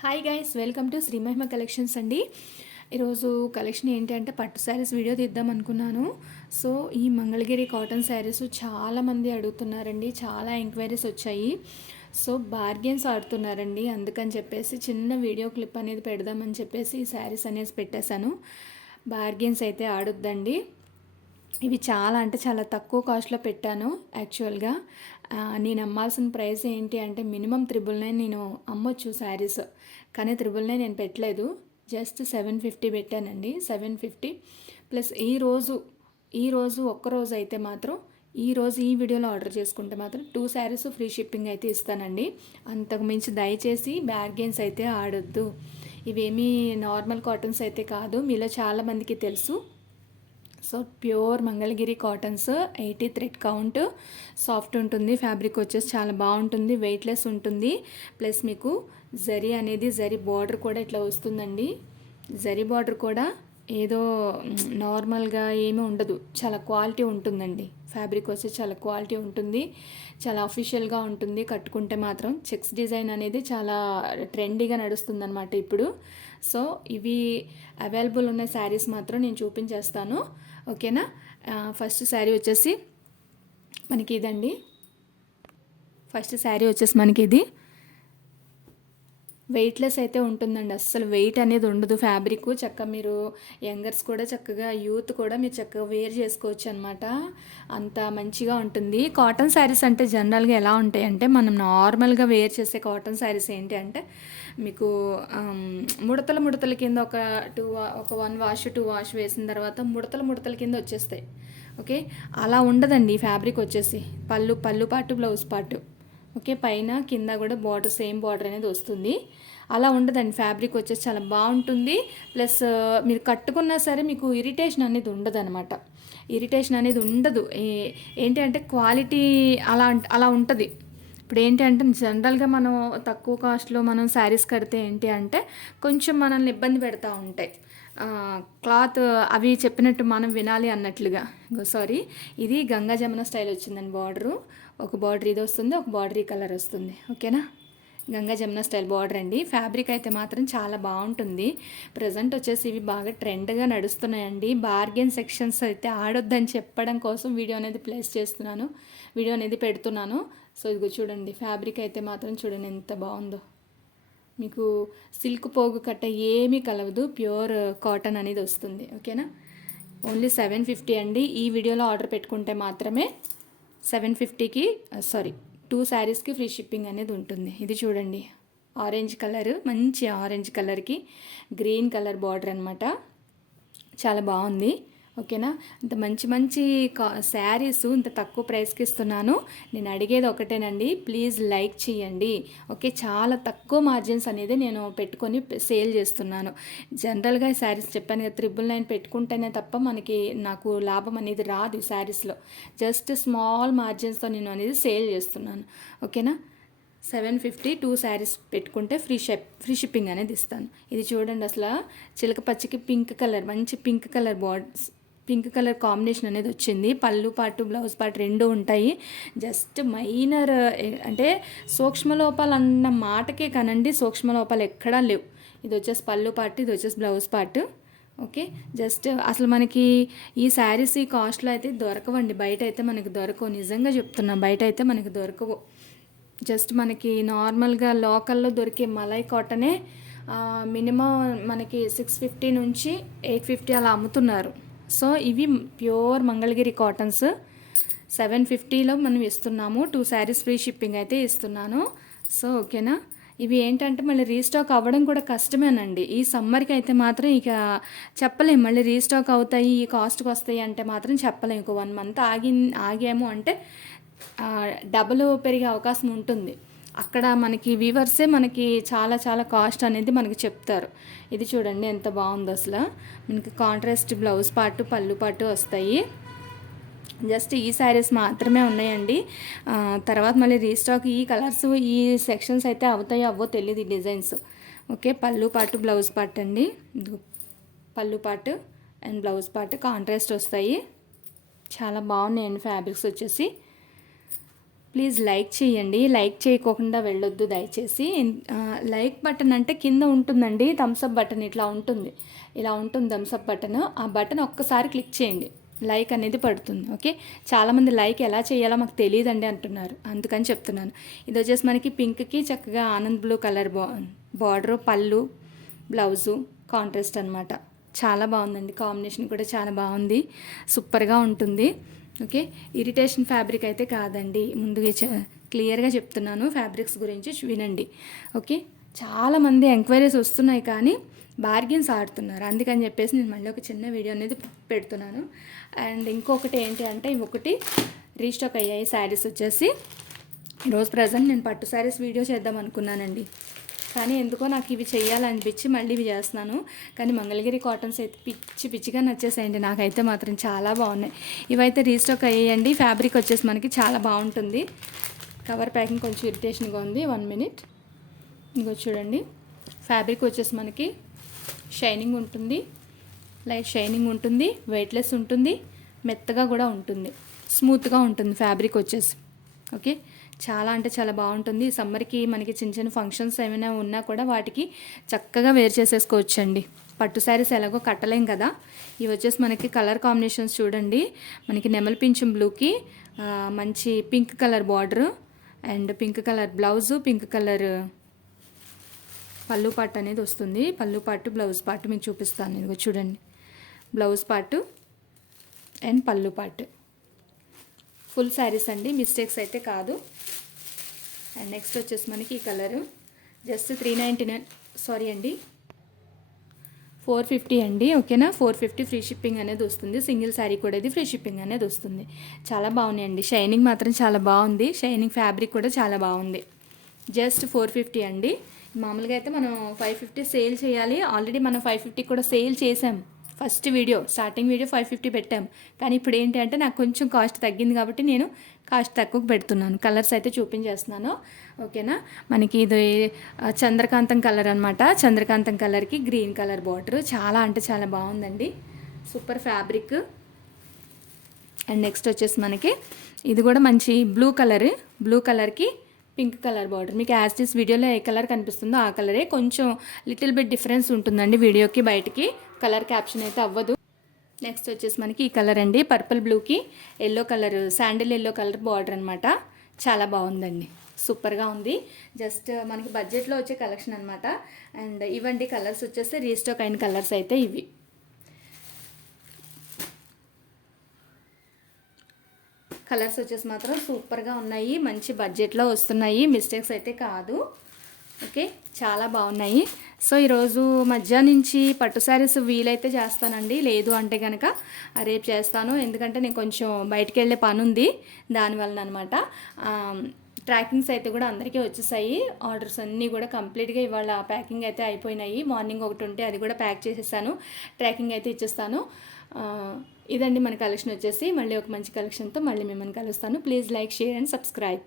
Hi guys, welcome to Shri Mahima collections అండి. ఈరోజు collection ఏంటి అంటే పట్టు శారీస్ వీడియో తీద్దాం అనుకున్నాను. సో ఈ మంగళగిరి కాటన్ శారీస్ చాలామంది అడుగుతున్నారండి, చాలా ఎంక్వైరీస్ వచ్చాయి. సో బార్గెన్స్ ఆడుతున్నారండి, అందుకని చెప్పేసి చిన్న వీడియో క్లిప్ అనేది పెడదామని చెప్పేసి ఈ శారీస్ అనేది పెట్టేశాను. బార్గెన్స్ అయితే ఆడొద్దండి. ఇవి చాలా అంటే చాలా తక్కువ కాస్ట్లో పెట్టాను. యాక్చువల్గా నేను అమ్మాల్సిన ప్రైస్ ఏంటి అంటే మినిమం 999 నేను అమ్మొచ్చు శారీస్, కానీ 999 నేను పెట్టలేదు. జస్ట్ 750 పెట్టానండి. 750 ప్లస్ ఈరోజు ఒక్కరోజు అయితే మాత్రం ఈరోజు ఈ వీడియోలో ఆర్డర్ చేసుకుంటే మాత్రం 2 శారీస్ ఫ్రీ షిప్పింగ్ అయితే ఇస్తానండి. అంతకు మించి దయచేసి బ్యార్గెన్స్ అయితే ఆడొద్దు. ఇవేమీ నార్మల్ కాటన్స్ అయితే కాదు, మీలో చాలామందికి తెలుసు. So pure Mangalagiri cottons, 80 thread count, soft ఉంటుంది. ఫ్యాబ్రిక్ వచ్చేసి చాలా బాగుంటుంది, వెయిట్లెస్ ఉంటుంది. ప్లస్ మీకు జరీ బార్డర్ కూడా ఇట్లా వస్తుందండి. జరీ బార్డర్ కూడా ఏదో నార్మల్గా ఏమీ ఉండదు, చాలా క్వాలిటీ ఉంటుందండి. ఫ్యాబ్రిక్ వచ్చి చాలా క్వాలిటీ ఉంటుంది, చాలా అఫీషియల్గా ఉంటుంది. కట్టుకుంటే మాత్రం చెక్స్ డిజైన్ అనేది చాలా ట్రెండీగా నడుస్తుంది అనమాట ఇప్పుడు. సో ఇవి అవైలబుల్ ఉన్న శారీస్ మాత్రం నేను చూపించేస్తాను, ఓకేనా. ఫస్ట్ శారీ వచ్చేసి మనకి ఇదండి. ఇది వెయిట్లెస్ అయితే ఉంటుందండి, అస్సలు వెయిట్ అనేది ఉండదు. ఫ్యాబ్రిక్ చక్కగా మీరు యంగర్స్ కూడా చక్కగా, యూత్ కూడా మీరు చక్కగా వేర్ చేసుకోవచ్చు అనమాట. అంత మంచిగా ఉంటుంది. కాటన్ శారీస్ అంటే జనరల్గా ఎలా ఉంటాయంటే, మనం నార్మల్గా వేర్ చేసే కాటన్ శారీస్ ఏంటి అంటే మీకు ముడతల కింద ఒక 1 వాష్ 2 వాష్ వేసిన తర్వాత ముడతల కింద వచ్చేస్తాయి. ఓకే, అలా ఉండదండి ఈ ఫ్యాబ్రిక్ వచ్చేసి. పళ్ళు పాటు బ్లౌజ్ పాటు, ఓకే, పైన కింద కూడా బార్డర్ సేమ్ బార్డర్ అనేది వస్తుంది. అలా ఉండదండి, ఫ్యాబ్రిక్ వచ్చేసి చాలా బాగుంటుంది. ప్లస్ మీరు కట్టుకున్నా సరే మీకు ఇరిటేషన్ అనేది ఉండదు అనమాట. ఏంటి అంటే క్వాలిటీ అలా ఉంటుంది. ఇప్పుడు ఏంటి అంటే జనరల్గా మనం తక్కువ కాస్ట్లో మనం శారీస్ కడితే ఏంటి అంటే కొంచెం మనల్ని ఇబ్బంది పెడతా ఉంటాయి. క్లాత్ అవి చెప్పినట్టు మనం వినాలి అన్నట్లుగా. సారీ, ఇది గంగా జమున స్టైల్ వచ్చిందండి. బార్డరు ఒక బార్డర్ ఇది వస్తుంది, ఒక బార్డర్ ఈ కలర్ వస్తుంది, ఓకేనా. గంగా జమున స్టైల్ బార్డర్ అండి. ఫ్యాబ్రిక్ అయితే మాత్రం చాలా బాగుంటుంది. ప్రజెంట్ వచ్చేసి ఇవి బాగా ట్రెండ్గా నడుస్తున్నాయండి. బార్గెన్ సెక్షన్స్ అయితే ఆడొద్దని చెప్పడం కోసం వీడియో అనేది పెడుతున్నాను. సో ఇదిగో చూడండి, ఫ్యాబ్రిక్ అయితే మాత్రం చూడండి ఎంత బాగుందో. మీకు సిల్క్ పోగు కట్ట ఏమీ కలవదు, ప్యూర్ కాటన్ అనేది వస్తుంది, ఓకేనా. ఓన్లీ 750 అండి. ఈ వీడియోలో ఆర్డర్ పెట్టుకుంటే మాత్రమే 750కి 2 శారీస్కి ఫ్రీ షిప్పింగ్ అనేది ఉంటుంది. ఇది చూడండి, ఆరెంజ్ కలర్, మంచి ఆరెంజ్ కలర్కి గ్రీన్ కలర్ బార్డర్ అనమాట. చాలా బాగుంది, ఓకేనా. ఇంత మంచి శారీస్ ఇంత తక్కువ ప్రైస్కి ఇస్తున్నాను. నేను అడిగేది ఒకటేనండి, ప్లీజ్ లైక్ చేయండి, ఓకే. చాలా తక్కువ మార్జిన్స్ అనేది నేను పెట్టుకొని సేల్ చేస్తున్నాను. జనరల్గా ఈ శారీస్ చెప్పాను కదా, 999 పెట్టుకుంటేనే తప్ప నాకు లాభం అనేది రాదు ఈ శారీస్లో. జస్ట్ స్మాల్ మార్జిన్స్తో నేను అనేది సేల్ చేస్తున్నాను, ఓకేనా. 750 2 శారీస్ పెట్టుకుంటే ఫ్రీ షిప్పింగ్ అనేది ఇస్తాను. ఇది చూడండి, అసలు చిలక పచ్చికి పింక్ కలర్, మంచి పింక్ కలర్ కాంబినేషన్ అనేది వచ్చింది. పళ్ళు పాటు బ్లౌజ్ పాటు రెండు ఉంటాయి. జస్ట్ మైనర్ అంటే సూక్ష్మలోపాలు అన్న మాటకే కానండి, సూక్ష్మలోపాలు ఎక్కడా లేవు. ఇది వచ్చేసి పళ్ళు పాటు, ఇది వచ్చేసి బ్లౌజ్ పాటు, ఓకే. జస్ట్ అసలు మనకి ఈ శారీస్ ఈ కాస్ట్లో అయితే దొరకవండి, బయట అయితే మనకి దొరకవు. నిజంగా చెప్తున్నా, బయట అయితే మనకి దొరకవు. జస్ట్ మనకి నార్మల్గా లోకల్లో దొరికే మలై కాటనే మినిమం మనకి 650 నుంచి 850 అలా అమ్ముతున్నారు. సో ఇవి ప్యూర్ మంగళగిరి కాటన్స్ 750లో మనం ఇస్తున్నాము. 2 శారీస్ ఫ్రీ షిప్పింగ్ అయితే ఇస్తున్నాను. సో ఓకేనా. ఇవి ఏంటంటే మళ్ళీ రీస్టాక్ అవ్వడం కూడా కష్టమేనండి. ఈ సమ్మర్కి అయితే మాత్రం ఇక చెప్పలేము, మళ్ళీ రీస్టాక్ అవుతాయి ఈ కాస్ట్కి వస్తాయి అంటే మాత్రం చెప్పలేము. ఇంకో 1 మంత్ ఆగాము అంటే డబుల్ పెరిగే అవకాశం ఉంటుంది. అక్కడ మనకి వీవర్సే మనకి చాలా కాస్ట్ అనేది మనకి చెప్తారు. ఇది చూడండి ఎంత బాగుందో అసలు. మనకి కాంట్రాస్ట్ బ్లౌజ్ పార్ట్ పళ్ళు పాటు వస్తాయి. జస్ట్ ఈ శారీస్ మాత్రమే ఉన్నాయండి. తర్వాత మళ్ళీ రీస్టాక్ ఈ కలర్స్ ఈ సెక్షన్స్ అయితే అవుతాయో అవ్వో తెలియదు, ఈ డిజైన్స్, ఓకే. పళ్ళు పాటు బ్లౌజ్ పార్ట్ అండి. పళ్ళు పాటు అండ్ బ్లౌజ్ పార్ట్ కాంట్రాస్ట్ వస్తాయి. చాలా బాగున్నాయండి ఫ్యాబ్రిక్స్ వచ్చేసి. ప్లీజ్ లైక్ చేయండి. లైక్ చేయకోకుండా వెళ్ళొద్దు దయచేసి. లైక్ బటన్ అంటే కింద ఉంటుందండి, థమ్స్అప్ బటన్ ఇట్లా ఉంటుంది, ఇలా ఉంటుంది థమ్స్అప్ బటన్. ఆ బటన్ ఒక్కసారి క్లిక్ చేయండి, లైక్ అనేది పడుతుంది. ఓకే, చాలామంది లైక్ ఎలా చేయాలో మాకు తెలియదండి అంటున్నారు, అందుకని చెప్తున్నాను. ఇది వచ్చేసి మనకి పింక్కి చక్కగా ఆనంద్ బ్లూ కలర్ బార్డరు, పళ్ళు, బ్లౌజు కాంట్రాస్ట్ అనమాట. చాలా బాగుందండి, కాంబినేషన్ కూడా చాలా బాగుంది, సూపర్గా ఉంటుంది. ఓకే, ఇరిటేషన్ ఫ్యాబ్రిక్ అయితే కాదండి, ముందుగా క్లియర్గా చెప్తున్నాను. ఫ్యాబ్రిక్స్ గురించి వినండి. ఓకే, చాలామంది ఎంక్వైరీస్ వస్తున్నాయి కానీ బార్గెన్స్ ఆడుతున్నారు, అందుకని చెప్పేసి నేను మళ్ళీ ఒక చిన్న వీడియో అనేది పెడుతున్నాను. అండ్ ఇంకొకటి ఏంటి అంటే, ఒకటి రీస్టాక్ అయ్యాయి శారీస్ వచ్చేసి. ఈరోజు ప్రజెంట్ నేను పట్టు శారీస్ వీడియో చేద్దాం అనుకున్నానండి, కానీ ఎందుకో నాకు ఇవి చేయాలనిపించి మళ్ళీ ఇవి చేస్తున్నాను. కానీ మంగళగిరి కాటన్స్ అయితే పిచ్చిగా నచ్చేసాయండి, నాకైతే మాత్రం చాలా బాగున్నాయి. ఇవైతే రీస్టాక్ అయ్యాయండి. ఫ్యాబ్రిక్ వచ్చేసి మనకి చాలా బాగుంటుంది. కవర్ ప్యాకింగ్ కొంచెం ఇరిటేషన్గా ఉంది. 1 minute. ఇంకో చూడండి, ఫ్యాబ్రిక్ వచ్చేసి మనకి షైనింగ్ ఉంటుంది, లైట్ షైనింగ్ ఉంటుంది, వెయిట్లెస్ ఉంటుంది, మెత్తగా కూడా ఉంటుంది, స్మూత్గా ఉంటుంది ఫ్యాబ్రిక్ వచ్చేసి. ఓకే, చాలా అంటే చాలా బాగుంటుంది. సమ్మర్కి మనకి చిన్న చిన్న ఫంక్షన్స్ ఏమైనా ఉన్నా కూడా వాటికి చక్కగా వేర్ చేసేసుకోవచ్చండి. పట్టు శారీస్ ఎలాగో కట్టలేం కదా. ఇవి వచ్చేసి మనకి కలర్ కాంబినేషన్స్ చూడండి, మనకి నెమలి పింఛం బ్లూకి మంచి pink colour border and pink colour blouse, pink colour పళ్ళు పాటు అనేది వస్తుంది. పళ్ళు పాటు, బ్లౌజ్ పాటు మీకు చూపిస్తాను. ఇదిగో చూడండి, బ్లౌజ్ పాటు అండ్ పళ్ళు పాటు, ఫుల్ శారీస్ అండి, మిస్టేక్స్ అయితే కాదు. అండ్ నెక్స్ట్ వచ్చేసి మనకి ఈ కలరు జస్ట్ 399, సారీ అండి 450 అండి. ఓకేనా, 450 ఫ్రీ షిప్పింగ్ అనేది వస్తుంది. సింగిల్ శారీ కూడా ఇది ఫ్రీ షిప్పింగ్ అనేది వస్తుంది. చాలా బాగున్నాయండి, షైనింగ్ మాత్రం చాలా బాగుంది, షైనింగ్ ఫ్యాబ్రిక్ కూడా చాలా బాగుంది. జస్ట్ 450 అండి. మామూలుగా అయితే మనం 550 సేల్ చేయాలి. ఆల్రెడీ మనం 550 కూడా సేల్ చేసాం. ఫస్ట్ వీడియో, స్టార్టింగ్ వీడియో 550 పెట్టాం. కానీ ఇప్పుడు ఏంటి అంటే నాకు కొంచెం కాస్ట్ తగ్గింది కాబట్టి నేను కాస్ట్ తక్కువకు పెడుతున్నాను. కలర్స్ అయితే చూపించేస్తున్నాను. ఓకేనా, మనకి ఇది చంద్రకాంతం కలర్ అనమాట. చంద్రకాంతం కలర్కి గ్రీన్ కలర్ బార్డర్, చాలా అంటే చాలా బాగుందండి, సూపర్ ఫ్యాబ్రిక్. అండ్ నెక్స్ట్ వచ్చేసి మనకి ఇది కూడా మంచి బ్లూ కలర్కి పింక్ కలర్ బార్డర్. మీకు యాజ్ దిస్ వీడియోలో ఏ కలర్ కనిపిస్తుందో ఆ కలరే, కొంచెం లిటిల్ బిట్ డిఫరెన్స్ ఉంటుందండి వీడియోకి బయటికి, కలర్ క్యాప్షన్ అయితే అవ్వదు. నెక్స్ట్ వచ్చేసి మనకి ఈ కలర్ అండి, పర్పుల్ బ్లూకి yellow colour, sandal yellow colour border అనమాట. చాలా బాగుందండి, సూపర్గా ఉంది. జస్ట్ మనకి బడ్జెట్లో వచ్చే కలెక్షన్ అనమాట. అండ్ ఇవండి కలర్స్ వచ్చేసి రీస్టాక్ అయిన కలర్స్ అయితే ఇవి. కలర్స్ వచ్చేసి మాత్రం సూపర్గా ఉన్నాయి, మంచి బడ్జెట్లో వస్తున్నాయి, మిస్టేక్స్ అయితే కాదు. ఓకే, చాలా బాగున్నాయి. సో ఈరోజు మధ్యాహ్నం నుంచి పట్టు శారీస్ వీలైతే చేస్తానండి, లేదు అంటే కనుక రేపు చేస్తాను. ఎందుకంటే నేను కొంచెం బయటికి వెళ్ళే పని ఉంది, దానివల్ల అనమాట. ట్రాకింగ్స్ అయితే కూడా అందరికీ వచ్చేసాయి. ఆర్డర్స్ అన్నీ కూడా కంప్లీట్గా ఇవాళ ప్యాకింగ్ అయితే అయిపోయినాయి. మార్నింగ్ ఒకటి ఉంటే అది కూడా ప్యాక్ చేసేసాను, ట్రాకింగ్ అయితే ఇచ్చేస్తాను. ఇదండి మన కలెక్షన్ వచ్చేసి. మళ్ళీ ఒక మంచి కలెక్షన్తో మళ్ళీ మిమ్మల్ని కలుస్తాను. Please like, share and subscribe.